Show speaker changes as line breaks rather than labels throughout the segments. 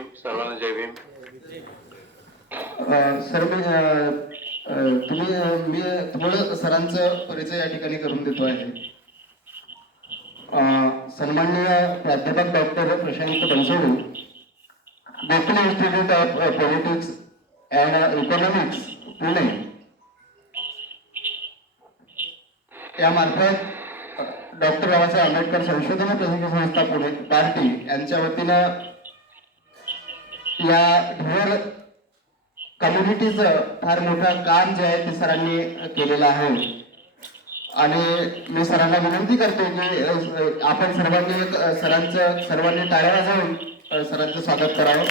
भीम सर्वांना जय भीम.
सर मी तुम्ही मी तुम्हाला सरांचा परिचय या ठिकाणी करून देतो आहे. सन्मान्य प्राध्यापक doctor Prashant Bansode Deccan institute of politics and economics Pune. यामार्फत doctor Babasaheb Ambedkar संशोधन प्रसिद्धी संस्था पुणे पार्टी यांच्या वतीनं या ढोर कम्युनिटीचं फार मोठं काम जे आहे ते सरांनी केलेलं आहे. आणि मी सरांना विनंती करतो की आपण सर्वांनी सरांचं सर्वांनी टाळ्या वाजवून सरांचं स्वागत करावं.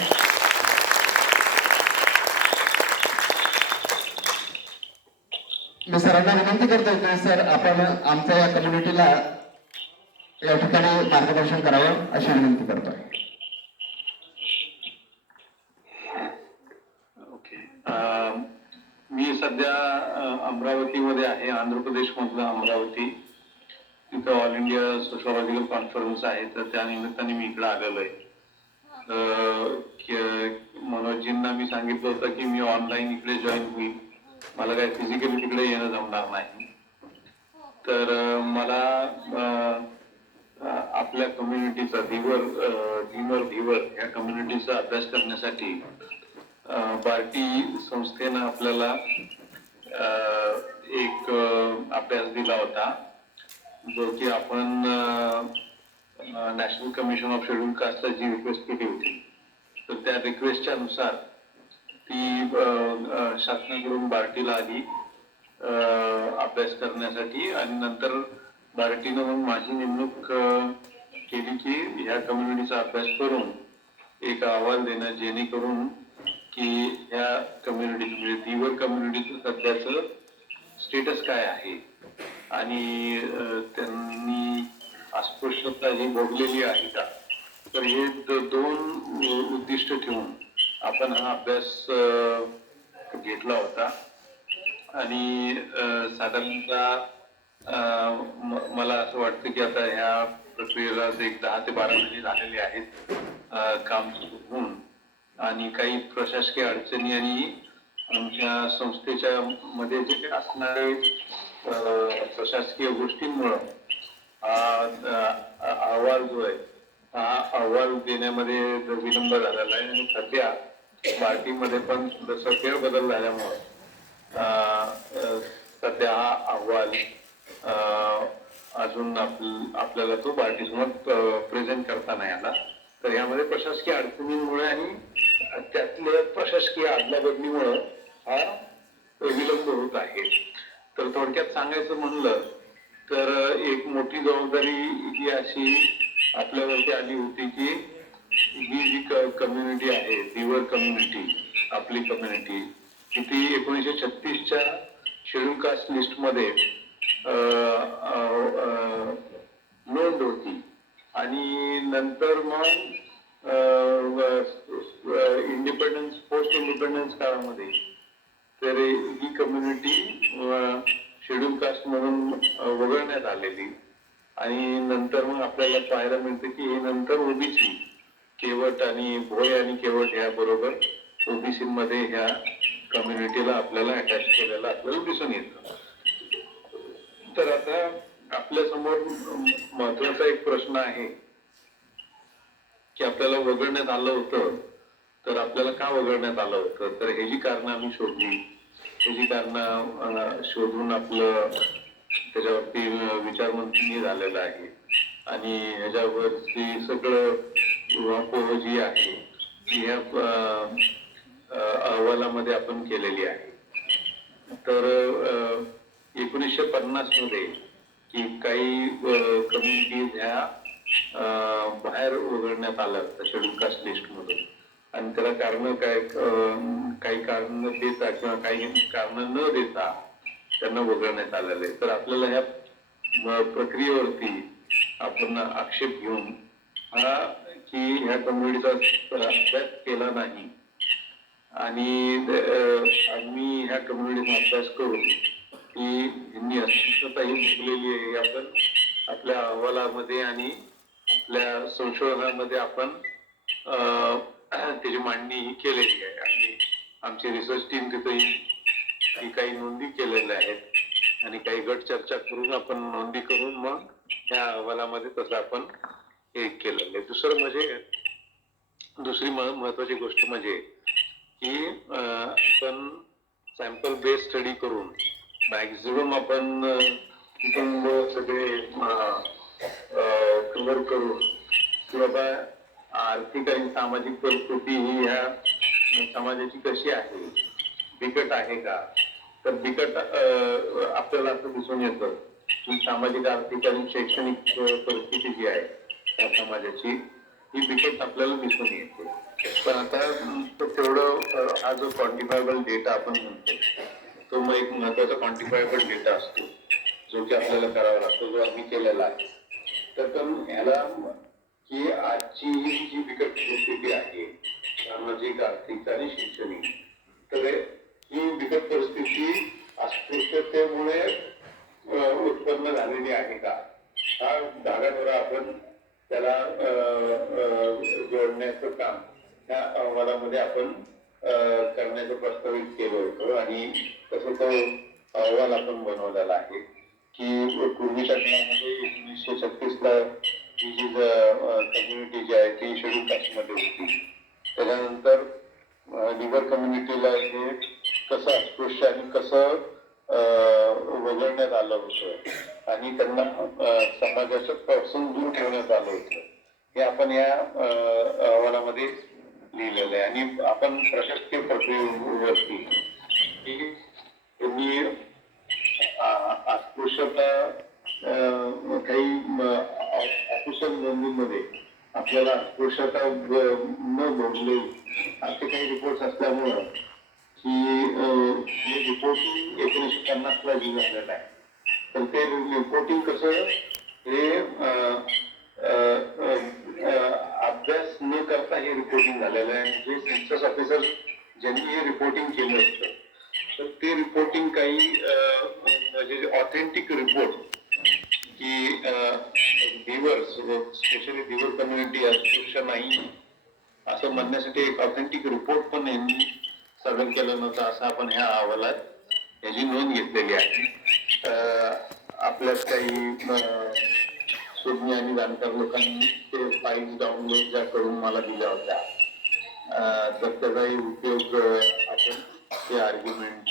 मी सरांना विनंती करतो की सर आपण आमच्या या कम्युनिटीला या ठिकाणी मार्गदर्शन करावं अशी विनंती करतो
ओके अं, मी सध्या अमरावतीमध्ये आहे आंध्र प्रदेश मधलं अमरावती. तिथं ऑल इंडिया सोशॉलॉजिकल कॉन्फरन्स आहे तर त्या निमित्ताने मी इकडे आलेलो आहे. मनोजजींना मी सांगितलं होतं की मी ऑनलाईन इकडे जॉईन होईल. मला काय फिजिकली तिकडे येणं जमणार नाही. तर मला आपल्या कम्युनिटीचा धीवर अं, धीवर धीवर या कम्युनिटीचा अभ्यास करण्यासाठी बार्टी संस्थेनं आपल्याला एक अभ्यास दिला होता जो की आपण नॅशनल कमिशन ऑफ शेड्यूल कास्टला जी रिक्वेस्ट केली होती. तर त्या रिक्वेस्टच्या नुसार ती शासनाकडून बार्टीला आली अभ्यास करण्यासाठी आणि नंतर बार्टीनं मग माझी नेमणूक केली की ह्या कम्युनिटीचा अभ्यास करून एक अहवाल देणं जेणेकरून की या कम्युनिटी म्हणजे धीवर कम्युनिटीचं सध्याचं स्टेटस काय आहे? आणि त्यांनी अस्पृश्यता ही भोगलेली आहे का? तर हे दोन उद्दिष्ट ठेवून आपण हा अभ्यास घेतला होता. आणि साधारणतः मला असं वाटतं की आता ह्या प्रक्रियेला एक दहा ते बारा महिने झालेले आहेत काम होऊन. आणि काही प्रशासकीय अडचणी आणि आमच्या संस्थेच्या मध्ये जे काही असणारे प्रशासकीय गोष्टींमुळं हा अहवाल जो आहे हा अहवाल देण्यामध्ये विलंब झालेला आहे आणि सध्या पार्टीमध्ये पण थोडंसं फेरबदल झाल्यामुळं सध्या हा अहवाल अजून आपल्याला तो पार्टीसमोर प्रेझेंट करता नाही आला. तर यामध्ये प्रशासकीय अडचणींमुळे आणि त्यातल्या प्रशासकीय आदलाबदलीमुळं हा विलंब होत आहे. तर थोडक्यात सांगायचं म्हणलं तर एक मोठी जबाबदारी ही अशी आपल्यावरती आली होती की ही जी कम्युनिटी आहे दिवर कम्युनिटी आपली कम्युनिटी की ती एकोणीसशे छत्तीसच्या शेड्यूल कास्ट लिस्टमध्ये नोंद होती. आणि नंतर मग इंडिपेंडन्स पोस्ट इंडिपेंडन्स काळामध्ये. तर ही कम्युनिटी शेड्यूल कास्ट म्हणून वगळण्यात आलेली. आणि नंतर मग आपल्याला पाहायला मिळतं की हे नंतर ओबीसी केवट आणि भोय आणि केवट या बरोबर ओबीसी मध्ये ह्या कम्युनिटीला आपल्याला अटॅच केलेलं आपल्याला दिसून येतं. तर आता आपल्यासमोर महत्त्वाचा एक प्रश्न आहे. की आपल्याला वगळण्यात आलं होतं तर आपल्याला का वगळण्यात आलं होतं? तर हे जी कारणं आम्ही शोधली. हे जी कारणं शोधून आपलं त्याच्यावरती विचारमंथनी झालेलं आहे. आणि ह्याच्यावरती सगळं उहापोह जी आहे ती ह्या अहवालामध्ये आपण केलेली आहे. तर एकोणीसशे पन्नासमध्ये की काही कम्युनिटीज ह्या बाहेर वगळण्यात आलं शेड्यूल कास्ट लिस्ट मधून आणि त्याला कारण काय काही कारण देता किंवा काही कारण न देता त्यांना वगळण्यात आलेलं आहे. तर आपल्याला ह्या प्रक्रियेवरती आपण आक्षेप घेऊन हा की ह्या कम्युनिटीचा अभ्यास केला नाही. आणि आम्ही ह्या कम्युनिटीचा अभ्यास करून की यांनी अस्तित्वता ही भोगलेली आहे आपण आपल्या अहवालामध्ये आणि आपल्या संशोधनामध्ये आपण त्याची मांडणी ही केलेली आहे. आणि आमची रिसर्च टीम तिथेही काही नोंदी केलेल्या आहेत. आणि काही गट चर्चा करून आपण नोंदी करून मग त्या अहवालामध्ये तसं आपण हे केलेलं आहे. दुसरं म्हणजे दुसरी महत्वाची गोष्ट म्हणजे की आपण सॅम्पल बेस स्टडी करून मॅक्झिमम आपण सगळे कव्हर करून. की बाबा आर्थिक आणि सामाजिक परिस्थिती ही ह्या समाजाची कशी आहे? बिकट आहे का? तर बिकट आपल्याला असं दिसून येतं की सामाजिक आर्थिक आणि शैक्षणिक परिस्थिती जी आहे त्या समाजाची ही बिकट आपल्याला दिसून येते. पण आता तेवढं हा जो क्वांटिफायबल डेटा आपण म्हणतो तो मग एक महत्त्वाचा क्वांटिफायबल डेटा असतो जो की आपल्याला करावा लागतो जो आम्ही केलेला आहे. तर पण ह्याला की आजची जी बिकट परिस्थिती आहे सामाजिक आर्थिक आणि शैक्षणिक तर ही बिकट परिस्थिती अस्पृश्यतेमुळे उत्पन्न झालेली आहे का? हा धाग्यावर आपण त्याला अं, जोडण्याचं काम त्या अहवालामध्ये आपण करण्याचं प्रस्तावित केलं होतं आणि तसं तो अहवाल आपण बनवलेला आहे. की पूर्वीच्या काळामध्ये म्हणजे एकोणीसशे छत्तीस ला ही जी कम्युनिटी जी आहे ती शेड्यूल कास्टमध्ये होती. त्याच्यानंतर लिबर कम्युनिटीला हे कसं अस्पृश्य आणि कसं वगळण्यात आलं होतं आणि त्यांना समाजाच्या पासून दूर ठेवण्यात आलं होतं. हे आपण या अहवालामध्ये लिहिलेलं आहे. आणि आपण प्रशासकीय प्रक्रियेवरती की तुम्ही अस्पृश्यता काही ऑफिशियल नोंदीमध्ये आपल्याला अस्पृश्यता न भोगले असे काही रिपोर्ट असल्यामुळं की हे रिपोर्टिंग एकोणीसशे पन्नासला जी झालेलं आहे. तर ते रिपोर्टिंग कसं हे अभ्यास न करता हे रिपोर्टिंग झालेलं आहे. जे सेन्सस ऑफिसर ज्यांनी हे रिपोर्टिंग केलं असतं तर ते रिपोर्टिंग काही म्हणजे ऑथेंटिक रिपोर्ट की दिवर्स स्पेशली दिवर कम्युनिटी अस्पृश्य नाही असं म्हणण्यासाठी एक ऑथेंटिक रिपोर्ट पण यांनी सादर केलं नव्हतं असं आपण ह्या अहवालात याची नोंद घेतलेली आहे. आपल्यात काही सुज्ञ आणि जाणकार लोकांनी ते फाईल्स डाउनलोड ज्या करून मला दिल्या होत्या. तर त्याचाही उपयोग आपण ते आर्ग्युमेंट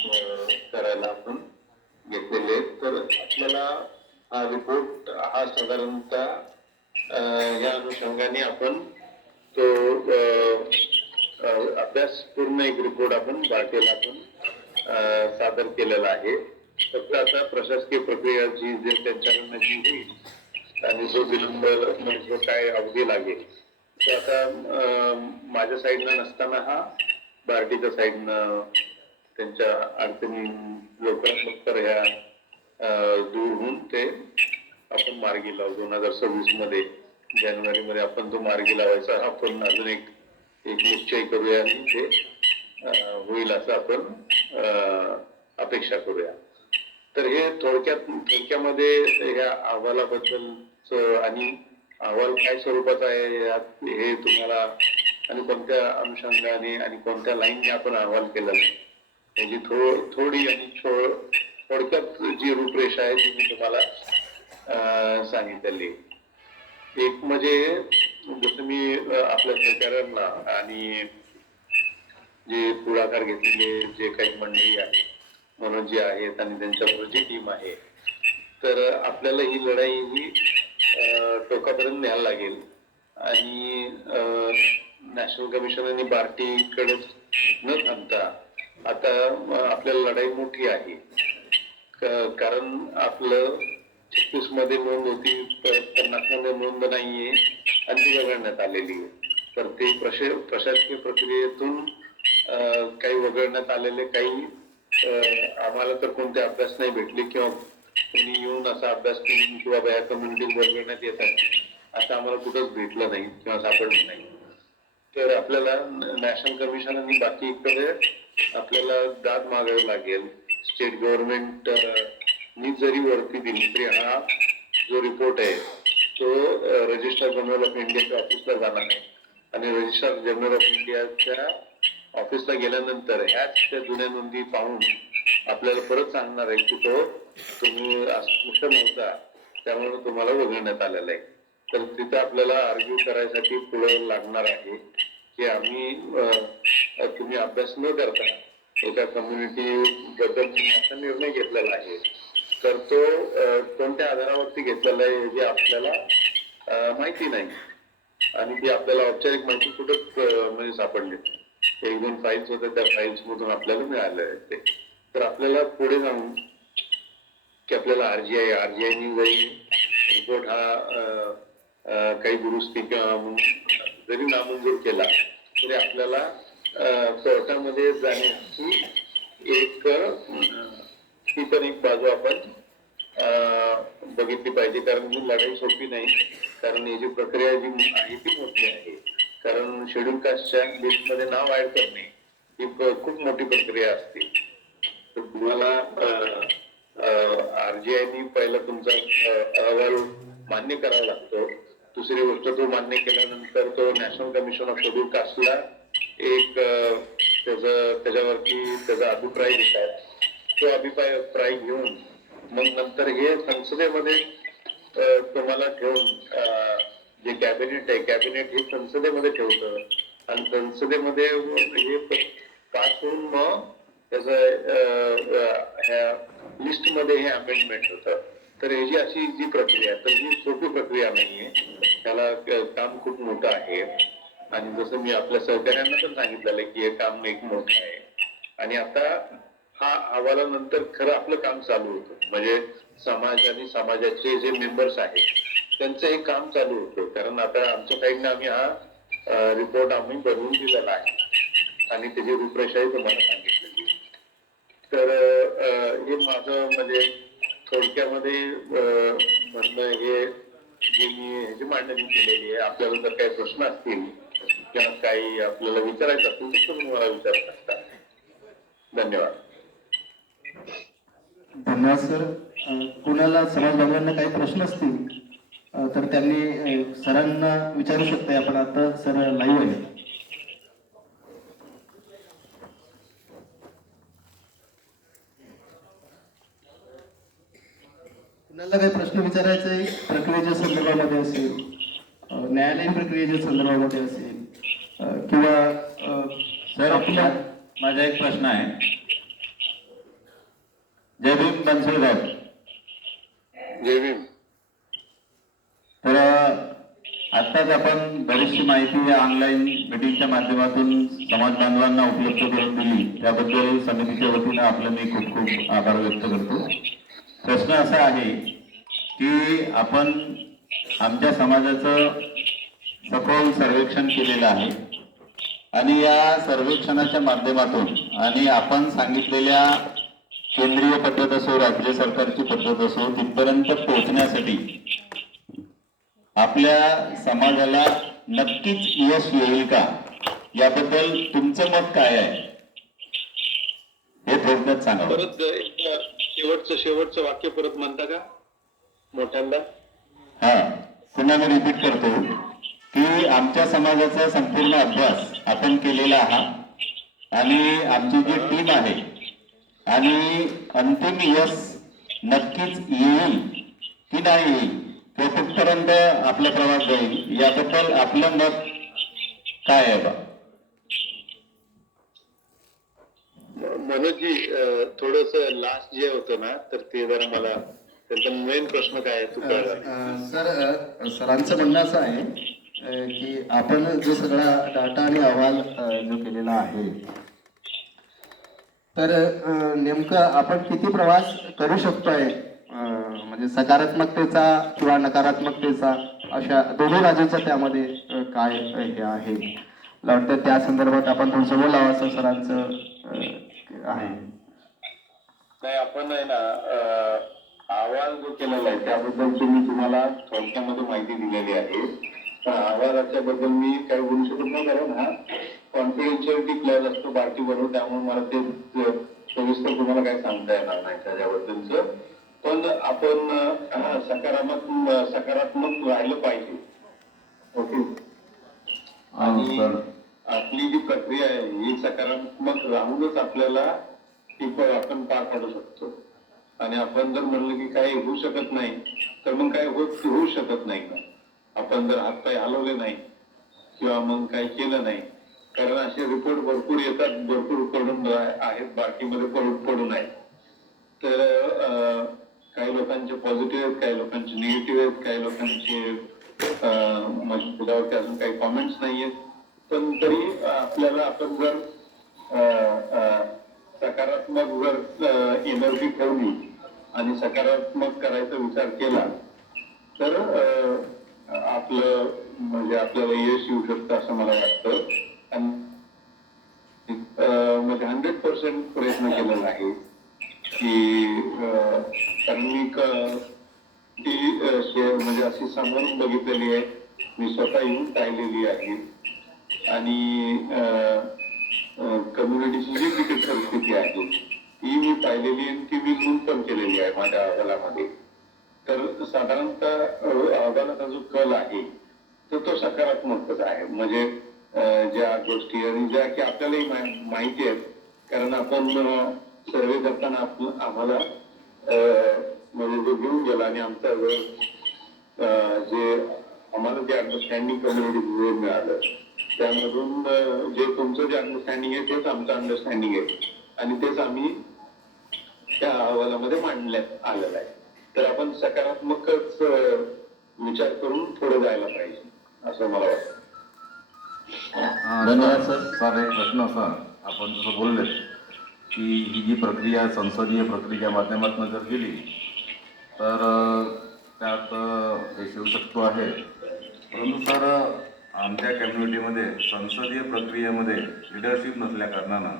करायला आपण घेतलेले तर आपल्याला हा रिपोर्ट हा साधारणतः या अनुषंगाने आपण तो अं, अभ्यास पूर्ण एक रिपोर्ट आपण भारतीला आपण सादर केलेला आहे. फक्त आता प्रशासकीय प्रक्रिया जी जे त्यांच्याकडनं जी होईल आणि जो विलंब म्हणजे काय अवधी लागेल तो आता अं, माझ्या साईडनं नसताना हा बार्टीच्या साईडनं त्यांच्या अडचणी लवकरात ह्या दूर होऊन ते आपण मार्गी लावू. दोन हजार सव्वीसमध्ये जानेवारी मध्ये आपण तो मार्गी लावायचा. आपण अजून एक एक निश्चय करूया आणि ते होईल असं आपण अपेक्षा करूया. तर हे थोडक्यात थोडक्यामध्ये ह्या अहवालाबद्दलच आणि अहवाल काय स्वरूपाचा आहे यात हे तुम्हाला आणि कोणत्या अनुषंगाने आणि कोणत्या लाईनने आपण अहवाल केला? त्याची थो थोडी आणि थो- थोडक्यात जी रूपरेषा आहे ती मी तुम्हाला सांगितली सांगितलेली एक म्हणजे जसं मी आपल्या सहकाऱ्यांना आणि जे पुढाकार घेतलेले जे काही मंडळी आहे म्हणून जे आहेत आणि त्यांच्याबरोबर जी टीम आहे तर आपल्याला ही लढाई ही टोकापर्यंत न्यायला लागेल. आणि नॅशनल कमिशन आणि बार्टीकडे न थांबता आता आपल्याला लढाई मोठी आहे. क- कारण आपलं छत्तीसमध्ये नोंद होती पन्नासमध्ये नोंद नाहीये आणि ती वगळण्यात आलेली आहे. तर ते प्रश प्रशासकीय प्रक्रियेतून काही वगळण्यात आलेले काही आम्हाला तर कोणते अभ्यास नाही भेटले किंवा कोणी येऊन असा अभ्यास करून किंवा या कम्युनिटी वगळण्यात येतात. असं आम्हाला कुठंच भेटलं नाही किंवा सापडलं नाही. तर आपल्याला नॅशनल कमिशन आणि बाकीकडे आपल्याला दाद मागावी लागेल. स्टेट गव्हर्नमेंट नी जरी वरती दिली तरी हा जो रिपोर्ट आहे तो रजिस्टर जनरल ऑफ इंडियाच्या ऑफिसला जाणार आहे. आणि रजिस्ट्रार जनरल ऑफ इंडियाच्या ऑफिसला गेल्यानंतर ह्याच त्या जुन्या नोंदी पाहून आपल्याला परत सांगणार आहे की तो तुम्ही अस्पृश्य नव्हता त्यामुळे तुम्हाला वगळण्यात आलेला आहे. तर तिथं आपल्याला आर्ग्यू करायसाठी पुढे लागणार आहे की आम्ही तुम्ही अभ्यास न करता एका कम्युनिटी बद्दल असा निर्णय घेतलेला आहे. तर तो कोणत्या आधारावरती घेतलेला आहे हे आपल्याला माहिती नाही. आणि ती आपल्याला औपचारिक माहिती कुठं म्हणजे सापडली एक दोन फाईल्स होत्या त्या फाईल्स मधून आपल्याला मिळाले ते. तर आपल्याला पुढे जाऊन की आपल्याला आरजीआय आरजीआयनी जरी रिपोर्ट हा काही दुरुस्ती किंवा जरी नामंजूर केला तरी आपल्याला कोर्टामध्ये जाण्याची एक ती पण एक बाजू आपण बघितली पाहिजे. कारण ही लढाई सोपी नाही. कारण ही जी प्रक्रिया जी आहे ती मोठी आहे. कारण शेड्यूल कास्टच्या लिस्टमध्ये नाव ऍड करणे ही खूप मोठी प्रक्रिया असते. तर तुम्हाला आरजीआयनी पहिला तुमचा अहवाल मान्य करावा लागतो. दुसरी गोष्ट तो मान्य केल्यानंतर तो नॅशनल कमिशन ऑफ शेड्यूल कास्टला एक त्याचं त्याच्यावरती त्याचा अभिप्राय देतात तो अभिप्राय घेऊन मग नंतर हे संसदेमध्ये तुम्हाला ठेवून जे कॅबिनेट आहे कॅबिनेट हे संसदेमध्ये ठेवतं. आणि संसदेमध्ये हे पास होऊन मग त्याचं ह्या लिस्टमध्ये हे अमेंडमेंट होतं. तर ह्याची अशी जी प्रक्रिया आहे, तर ही सोपी प्रक्रिया नाहीये. त्याला काम खूप मोठं आहे. आणि जसं मी आपल्या सहकार्यांना पण सांगितलेलं आहे की हे काम एक मोठं आहे. आणि आता हा अहवालानंतर खरं आपलं काम चालू होतं. म्हणजे समाज आणि समाजाचे जे मेंबर्स आहेत त्यांचं हे काम चालू होतं. कारण आता आमच्या साईडने आम्ही हा रिपोर्ट आम्ही बनवून दिलेला आहे. आणि त्याची रूपरेषाही तुम्हाला सांगितलेली तर हे माझं म्हणजे थोडक्यामध्ये म्हणणं हे जे मी ह्याची मांडणी केलेली आहे आपल्याला जर काही प्रश्न असतील किंवा काही आपल्याला विचारायचं असेल तर तुम्ही मला विचारू शकता. धन्यवाद.
धन्यवाद सर. कुणाला समाज बांधवांना काही प्रश्न असतील तर त्यांनी सरांना विचारू शकते आपण आता सर लाईव्ह आहे. कुणाला काही प्रश्न विचारायचा आहे? प्रक्रियेच्या संदर्भामध्ये असेल न्यायालयीन प्रक्रियेच्या संदर्भामध्ये असेल किंवा
सर आपला माझा एक प्रश्न आहे. जय भीम साहेब
जय भीम.
तर आत्ताच आपण बरीचशी माहिती ऑनलाईन मीटिंगच्या माध्यमातून समाज बांधवांना उपलब्ध करून दिली. त्याबद्दल समितीच्या वतीनं आपलं मी खूप खूप आभार व्यक्त करतो. प्रश्न असा आहे की आपण आमच्या समाजाचं सखोल सर्वेक्षण केलेलं आहे आणि या सर्वेक्षणाच्या माध्यमातून आणि आपण सांगितलेल्या केंद्रीय पद्धत असो राज्य सरकारची पद्धत असो तिथपर्यंत पोहोचण्यासाठी आपल्या समाजाला नक्कीच यश येईल का? याबद्दल तुमचं मत काय आहे? हे थोडक्यात सांगा.
शेवटचं शेवटचं वाक्य परत म्हणता का? मोठ्यांदा?
हा पुन्हा मी रिपीट करतो. की आमच्या समाजाचा संपूर्ण अभ्यास आपण केलेला आहात आणि आमची जी टीम आहे आणि अंतिम यश नक्कीच येईल की नाही येईल किंवा कुठपर्यंत आपला प्रवास जाईल याबद्दल आपलं मत काय आहे बा?
मनोजी थोडस लास्ट जे होतं ना तर ते जरा मला त्यांचा मेन प्रश्न काय
सर सरांचं म्हणणं असं आहे की आपण जो सगळा डाटा आणि अहवाल जो केलेला आहे तर नेमकं आपण किती प्रवास करू शकतोय? म्हणजे सकारात्मकतेचा किंवा नकारात्मकतेचा अशा दोन्ही बाजूचा त्यामध्ये काय हे आहे? मला वाटतं त्या संदर्भात आपण थोडंसं बोलावं असं सरांचं आहे.
नाही आपण आहे ना अहवाल जो केलेला आहे त्याबद्दलची मी तुम्हाला थोडक्यामध्ये माहिती दिलेली आहे. पण अहवालाच्या बद्दल मी काही बोलू शकत नाही कारण हा कॉन्फिडेन्शियलिटी क्लॉज असतो बारकी बरोबर त्यामुळे मला ते सविस्तर तुम्हाला काही सांगता येणार नाही त्याच्याबद्दलच. पण आपण सकारात्मक सकारात्मक राहिलं पाहिजे. ओके? आणि आपली जी प्रक्रिया आहे ही सकारात्मक राहूनच आपल्याला ती आपण पार पाडू शकतो. आणि आपण जर म्हणलं की काही होऊ शकत नाही तर मग काय होत होऊ शकत नाही ना आपण जर हातपाय हलवले नाही किंवा मग काही केलं नाही कारण असे रिपोर्ट भरपूर येतात भरपूर पडून आहेत बाकीमध्ये पडून पडून आहेत. तर काही लोकांचे पॉझिटिव्ह आहेत काही लोकांचे निगेटिव्ह आहेत काही लोकांचे अं, म्हणजे त्याच्यावरती अजून काही कॉमेंट्स नाही आहेत पण तरी आपल्याला आपण जर सकारात्मक जर एनर्जी ठेवली आणि सकारात्मक करायचा विचार केला तर आपलं म्हणजे आपल्याला यश येऊ शकतं असं मला वाटतं. आणि म्हणजे हंड्रेड पर्सेंट प्रयत्न केलेला आहे की अं, कारण मी ती शेअर म्हणजे अशी समोरून बघितलेली आहे. मी स्वतः येऊन पाहिलेली आहे. आणि कम्युनिटीची जी तिकीट परिस्थिती आहे ती मी पाहिलेली आहे आणि ती मी नोंद पण केलेली आहे माझ्या अहवालामध्ये. तर साधारणतः अहवालाचा जो कल आहे तर तो सकारात्मकच आहे. म्हणजे ज्या गोष्टी आणि ज्या की आपल्यालाही माहिती आहेत. कारण आपण सर्वे करताना आप- आम्हाला अं, म्हणजे जो घेऊन गेला आणि आमचा वेळ जे आम्हाला जे अंडरस्टँडिंग कम्युनिटी मिळालं त्यामधून जे तुमचं जे अंडरस्टँडिंग आहे तेच आमचं अंडरस्टँडिंग आहे. आणि तेच आम्ही त्या अहवालामध्ये मांडण्यात आलेलं आहे. तर आपण सकारात्मकच विचार करून पुढे जायला पाहिजे असं मला वाटतं.
धन्यवाद सर.
सर एक प्रश्न असा. आपण जसं बोलले की ही जी प्रक्रिया संसदीय प्रक्रियेच्या माध्यमातून जर गेली तर त्यात अ, शकतो आहे. परंतु सर आमच्या कम्युनिटीमध्ये संसदीय प्रक्रियेमध्ये लिडरशिप नसल्या कारणानं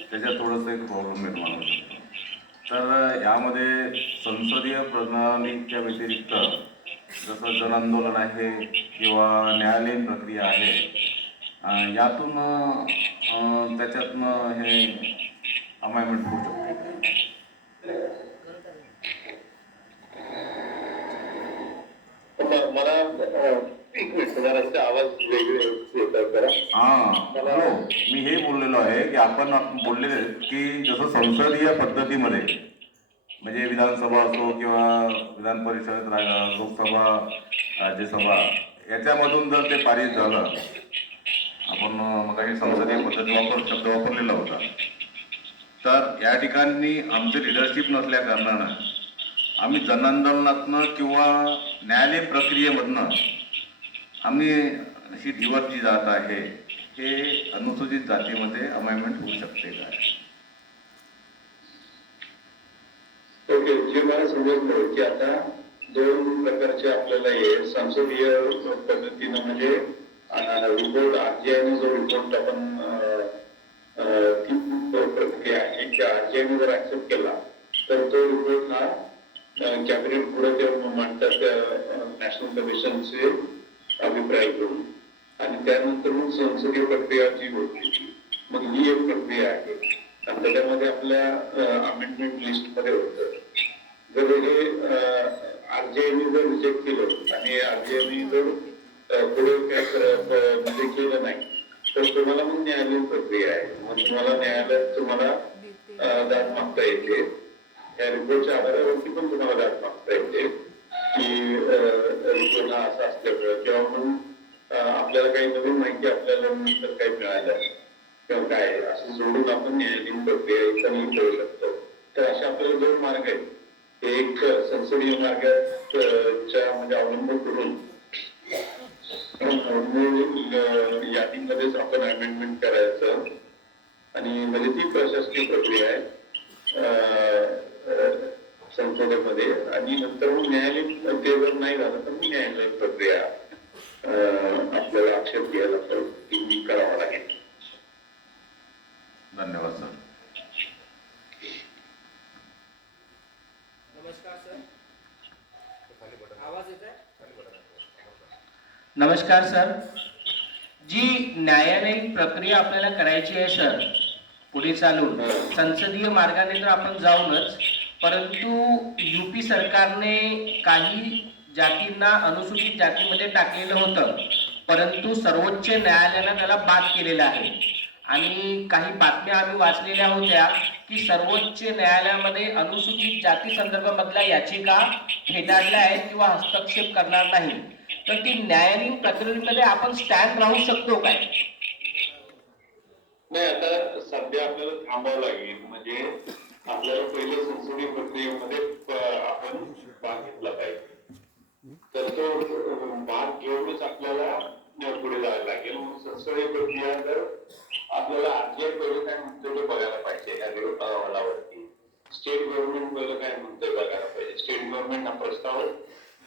त्याच्यात थोडंसं एक प्रॉब्लेम निर्माण होतो तर यामध्ये संसदीय प्रणालीच्या व्यतिरिक्त जसं जनआंदोलन आहे किंवा न्यायालयीन प्रक्रिया आहे यातून त्याच्यातनं हे अमायमेंट होऊ शकते.
मला एक मिनिट जरा आवाज वेगळे येतात जरा
हा. हो. मी हे बोललेलो आहे की आपण बोललेले की जसं संसदीय पद्धतीमध्ये म्हणजे विधानसभा असो किंवा विधान परिषद लोकसभा राज्यसभा याच्यामधून जर ते पारित झालं आपण मग काही संसदीय पद्धती वापर शब्द वापरलेला होता. तर या ठिकाणी आमची लिडरशिप नसल्या कारणानं आम्ही जनआंदोलनातनं किंवा न्यायालय प्रक्रियेमधनं आम्ही ही डिवर जी जात आहे हे अनुसूचित जातीमध्ये अमेंडमेंट होऊ शकते का?
ओके जे मला समजलं की आता दोन प्रकारचे आपल्याला हे संसदीय पद्धतीनं म्हणजे रिपोर्ट आरजीआयने जो रिपोर्ट आपण प्रक्रिया आहे की आरजीआयने जर ऍक्सेप्ट केला तर तो रिपोर्ट हा कॅबिनेट पुढे ते मांडतात नॅशनल कमिशनचे अभिप्राय घेऊन आणि त्यानंतर मग संसदीय प्रक्रिया जी होती मग ही एक प्रक्रिया आहे. आणि त्याच्यामध्ये आपल्या अमेंडमेंट लिस्टमध्ये होतं. जर हे आरजीआयने जर रिजेक्ट केलं आणि आरजीआयने जर पुढे काय म्हणजे केलं नाही तर तुम्हाला मग न्यायालयीन प्रक्रिया आहे. मग तुम्हाला न्यायालयात तुम्हाला दाद मागता येते. त्या रिपोर्टच्या आधारावरती पण तुम्हाला दाद मागता येते. की रिपोर्ट असं असा किंवा म्हणून आपल्याला काही नवीन माहिती आपल्याला नंतर काही मिळायला किंवा काय असं जोडून आपण न्यायालयीन प्रक्रिया इथं करू शकतो. तर असे आपल्याला दोन मार्ग आहेत. एक संसदीय मार्गाच्या म्हणजे अवलंब करून मूळ यादीमध्येच आपण अमेंडमेंट करायचं. आणि म्हणजे ती प्रशासकीय प्रक्रिया आहे. संसदेमध्ये. आणि नंतर मग न्यायालयीन ते जर नाही झालं तर मग न्यायालयीन प्रक्रिया आपल्याला आक्षेप घ्यायला करावा लागेल.
धन्यवाद सर.
नमस्कार सर. आवाज येत आहे नमस्कार सर. जी न्यायालयीन प्रक्रिया आपल्याला करायची आहे सर पुढे चालून संसदीय मार्गाने तर आपण जाऊनच परंतु यूपी सरकारने काही जातींना अनुसूचित जातीमध्ये टाकलेलं होतं. परंतु सर्वोच्च न्यायालयानं त्याला बाद केलेलं आहे. आणि काही बातम्या आम्ही वाचलेल्या होत्या की सर्वोच्च न्यायालयामध्ये अनुसूचित जाती संदर्भामधल्या याचिका फेटाळल्या आहेत किंवा हस्तक्षेप करणार नाही. तर ती न्यायालयीन प्रक्रियेमध्ये आपण स्टँड राहू शकतो काय?
नाही आता सध्या आपल्याला थांबावं लागेल. म्हणजे आपल्याला पहिले संसदीय प्रक्रियेमध्ये आपण भाग घेतला पाहिजे. तर तो भाग घेऊनच आपल्याला पुढे जायला लागेल. म्हणून संसदीय प्रक्रिया तर आपल्याला आरटीआय पहिले काय म्हणतो ते बघायला पाहिजे या अहवालावरती. स्टेट गव्हर्नमेंट पहिलं काय म्हणतं बघायला पाहिजे. स्टेट गव्हर्नमेंट हा प्रस्ताव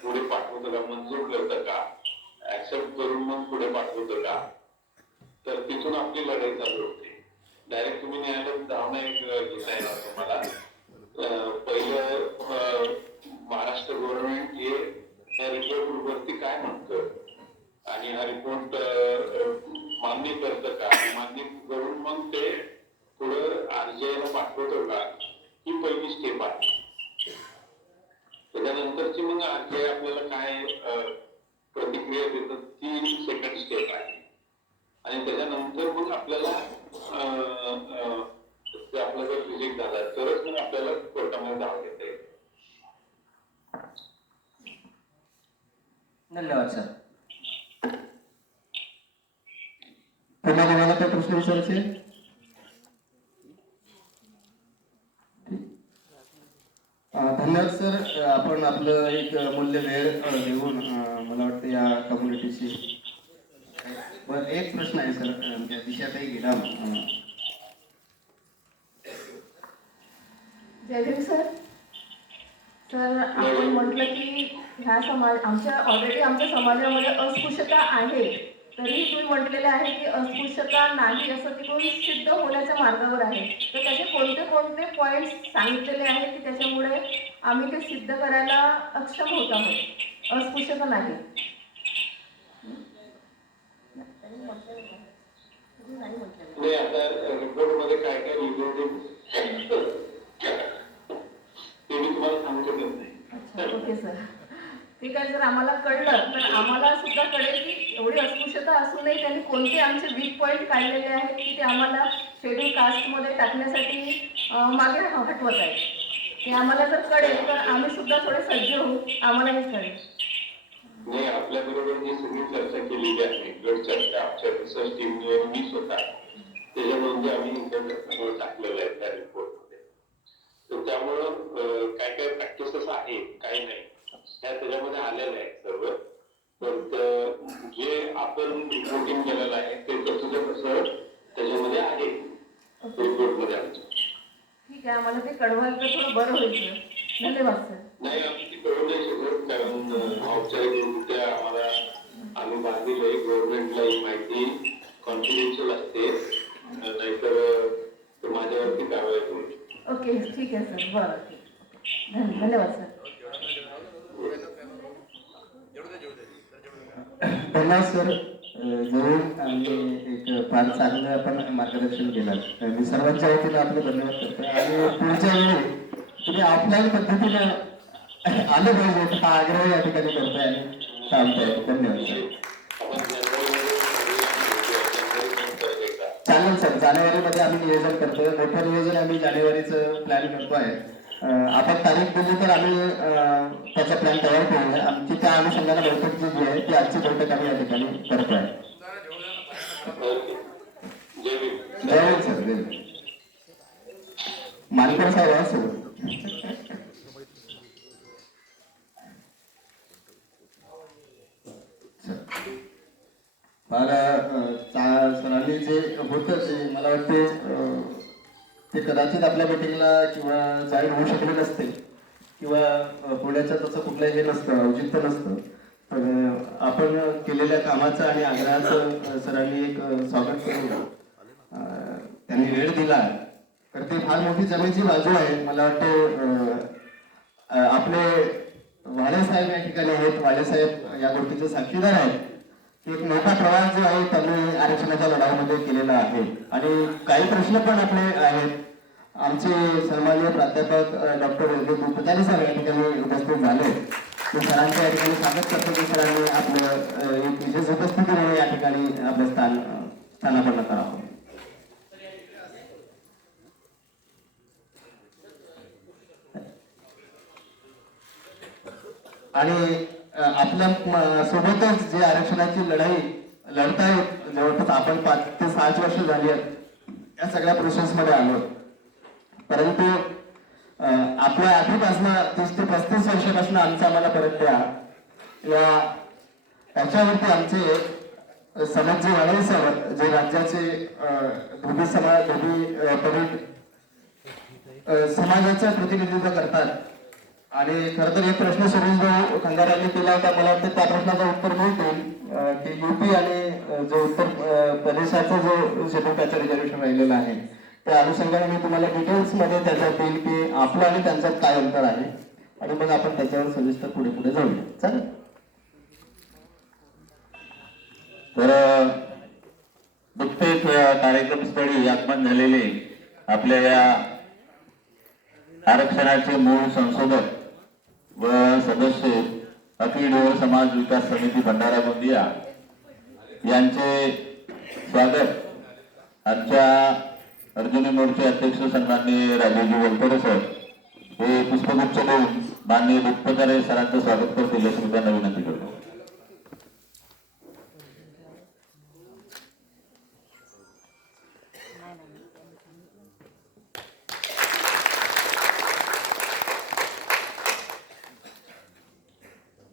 पुढे पाठवतो का मंजूर करतं का? ऍक्सेप्ट करून मग पुढे पाठवतो का? तर तिथून आपली लढाई चालू होते. डायरेक्ट तुम्ही न्यायालयात जाऊन एक घेता येणार तुम्हाला. पहिलं महाराष्ट्र गव्हर्नमेंट हे या रिपोर्ट वरती काय म्हणतं? आणि हा रिपोर्ट मान्य करतं का? मान्य करून मग ते पुढं आरजीआयला पाठवतं का? ही पहिली स्टेप आहे. त्याच्यानंतरची मग आरजीआय आपल्याला काय प्रतिक्रिया देतात ती सेकंड स्टेप आहे. आणि त्याच्यानंतर मग आपल्याला
धन्यवाद सर.
पुन्हा कोणाला काही प्रश्न विचारायचे? धन्यवाद सर. आपण आपलं एक मूल्य वेळ घेऊन देऊन मला वाटतं या कम्युनिटीशी एक प्रश्न आहे सर. अं, त्या दिशाताई गेला
जय भीम सर तर आपण म्हटलं की ह्या समाज आमच्या ऑलरेडी आमच्या समाजामध्ये अस्पृश्यता आहे. तरीही तुम्ही म्हटलेले आहे की अस्पृश्यता नाही असं तिकडून सिद्ध होण्याच्या मार्गावर आहे. तर त्याचे कोणते कोणते पॉईंट्स सांगितलेले आहेत की त्याच्यामुळे आम्ही ते सिद्ध करायला अक्षम होत आहोत? अस्पृश्यता नाही.
नाही आता रिपोर्टमध्ये काय काय लिहिलं ते मी तुम्हाला सांगू शकत नाही.
ओके सर ठीक आहे जर आम्हाला कळलं तर आम्हाला सुद्धा कळेल की एवढी अस्पृश्यता असूनही त्यांनी कोणते आमचे वीक पॉईंट काढलेले आहेत की ते आम्हाला शेड्यूल कास्टमध्ये टाकण्यासाठी मागे हटवत आहेत. ते आम्हाला जर कळेल तर आम्ही सुद्धा थोडे सज्ज होऊ आम्हालाही कळेल.
नाही आपल्या बरोबर जी सगळी चर्चा केलेली आहे गट चर्चा आमच्या रिसर्च टीमने मी स्वतः. त्याच्यामध्ये आम्ही इथं सगळं टाकलेलं आहे त्या रिपोर्टमध्ये. तर त्यामुळं काय काय प्रॅक्टिसेस आहे काही नाही त्या त्याच्यामध्ये आलेल्या आहेत सर्व. तर जे आपण रिपोर्टिंग केलेलं आहे ते तसं कसं त्याच्यामध्ये आहे. रिपोर्टमध्ये आमच्या
ठीक आहे आम्हाला ते कळवाल तर थोडं बरं होईल धन्यवाद सर.
नाही आम्ही ती कळू नाही शकत कारण औपचारिकरित्या आम्हाला आम्ही बांधलेलं आहे गव्हर्नमेंटला ही माहिती कॉन्फिडेन्शियल असते. नाहीतर माझ्यावरती कारवाई होईल.
ओके ठीक आहे सर. बरं धन्यवाद सर.
धन्यवाद सर जवळ आणि आम्ही एक फार चांगलं आपण मार्गदर्शन केलं. मी सर्वांच्या वतीनं आपलं धन्यवाद करतो आणि पुढच्या वेळी तुम्ही ऑफलाईन पद्धतीनं आलं पाहिजे हा आग्रह या ठिकाणी करताय आणि थांबताय धन्यवाद सर. चालेल सर. जानेवारीमध्ये आम्ही नियोजन करतोय. मोठं नियोजन आम्ही जानेवारीचं प्लॅन करतो आहे आपण तारीख दिली तर आम्ही अं, त्याचा प्लॅन तयार करूया. आमची त्या अनुषंगाने बैठक जी जी आहे ती आजची बैठक आम्ही या ठिकाणी करतो
आहे जय
सर. जय मानकर साहेब आहे सर. फार सरांनी जे होतं ते मला वाटते ते कदाचित आपल्या मिटिंगला किंवा जाहीर होऊ शकले नसते. किंवा अं, पुण्याचं तसं कुठलंही हे नसतं औचित्य नसतं. पण आपण केलेल्या कामाचं आणि आग्रहाचं सरांनी एक स्वागत करून त्यांनी वेळ दिला तर ते फार मोठी जमेची बाजू आहे. मला वाटतं आपले वाडेसाहेब या ठिकाणी आहेत. वाडेसाहेब या गोष्टीचे साक्षीदार आहेत. एक मोठा प्रवास जो आहे त्यांनी आरक्षणाच्या लढाईमध्ये केलेला आहे. आणि काही प्रश्न पण आपले आहेत. आमचे सन्मान्य प्राध्यापक डॉक्टर उपचारी सर या ठिकाणी उपस्थित झाले. सरांच्या या ठिकाणी स्वागत करतो. की सरांनी आपलं एक विशेष उपस्थितीने या ठिकाणी आपलं स्थान स्थानापन्न करावं. आणि आपल्या सोबतच जे आरक्षणाची लढाई लढतायत जवळपास आपण पाच ते सहाच वर्ष झाली आहेत या सगळ्या प्रोसेस मध्ये आलो. परंतु आपल्या आधीपासनं तीस ते पस्तीस वर्षापासून आमचा आम्हाला परत द्या या त्याच्यावरती आमचे अ, समाजचे वाढे सर जे राज्याचे धोबी समाज धोबी अ, परीट समाजाचं प्रतिनिधित्व करतात. आणि खरं तर एक प्रश्न सुरेश भाऊ खंगारांनी केला होता मला वाटतं त्या प्रश्नाचं उत्तर मिळतील की युपी आणि जो उत्तर प्रदेशाचं प्रदेशाचा जो शेड्यूल रिझर्वेशन राहिलेलं आहे त्या अनुषंगाने मी तुम्हाला डिटेल्समध्ये त्याच्यात येईल की आपलं आणि त्यांच्यात काय अंतर आहे. आणि मग आपण त्याच्यावर सविस्तर पुढे पुढे जाऊया. चालेल?
तर नुकतेच अ, कार्यक्रमस्थळी आगमन झालेले आपल्या या आरक्षणाचे मूळ संशोधक व सदस्य अखिल डोर समाज विकास समिती भंडारा गोंदिया यांचे स्वागत। आमच्या अर्जुनी मोर्चे अध्यक्ष सन्माननीय राजेजी वलकरे सर हे पुष्पगुच्छ देऊन माननीय दुष्पचारे सरांचं स्वागत करतील अशी विनंती करतो.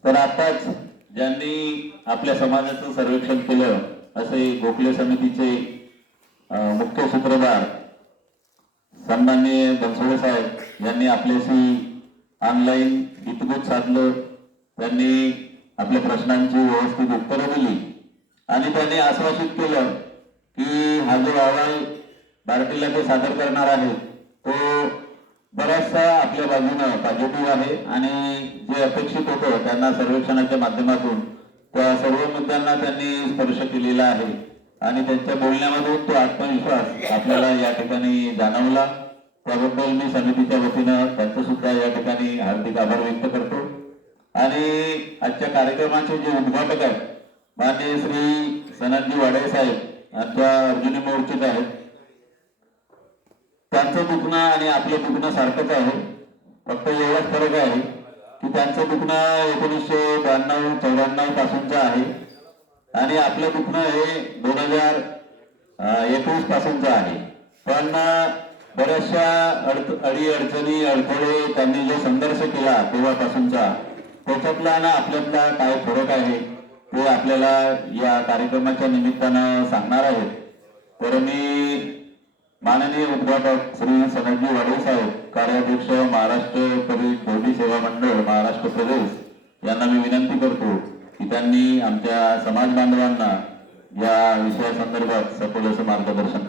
तर आताच ज्यांनी आपल्या समाजाचं सर्वेक्षण केलं असे गोखले समितीचे मुख्य सूत्रधार सन्माननीय बनसोडे साहेब यांनी आपल्याशी ऑनलाईन हितगुज साधलं त्यांनी आपल्या प्रश्नांची व्यवस्थित उत्तरं दिली आणि त्यांनी आश्वासित केलं की हा जो अहवाल भारतीला ते सादर करणार आहे तो बऱ्याचशा आपल्या बाजूनं पॉझिटिव्ह आहे आणि जे अपेक्षित होतं त्यांना सर्वेक्षणाच्या माध्यमातून त्या सर्व मुद्द्यांना त्यांनी स्पर्श केलेला आहे. आणि त्यांच्या बोलण्यामधून तो आत्मविश्वास आपल्याला या ठिकाणी जाणवला. त्याबद्दल मी समितीच्या वतीनं त्यांचं सुद्धा या ठिकाणी हार्दिक आभार व्यक्त करतो. आणि आजच्या कार्यक्रमाचे जे उद्घाटक आहेत माननीय श्री सनंदजी वाडे साहेब आमच्या अर्जुनी मोर्चेत आहेत. त्यांचं दुखणं आणि आपलं दुखणं सारखंच आहे. फक्त एवढाच फरक आहे की त्यांचं दुखणं एकोणीसशे ब्याण्णव चौऱ्याण्णव पासूनचं आहे. आणि आपलं दुखणं हे दोन हजार एकवीस पासूनचं आहे. पण बऱ्याचशा अडच अडी अडचणी अडथळे त्यांनी जो संघर्ष केला तेव्हापासूनचा त्याच्यातला ना आपल्यातला काय फरक आहे ते आपल्याला या कार्यक्रमाच्या निमित्तानं सांगणार आहेत. तर मी माननीय उद्घाटक श्री सनजी वाडे साहेब कार्याध्यक्ष महाराष्ट्र प्रदेश धोबी सेवा मंडळ महाराष्ट्र प्रदेश यांना मी विनंती करतो की त्यांनी आमच्या समाज बांधवांना या विषयासंदर्भात सखोल असं मार्गदर्शन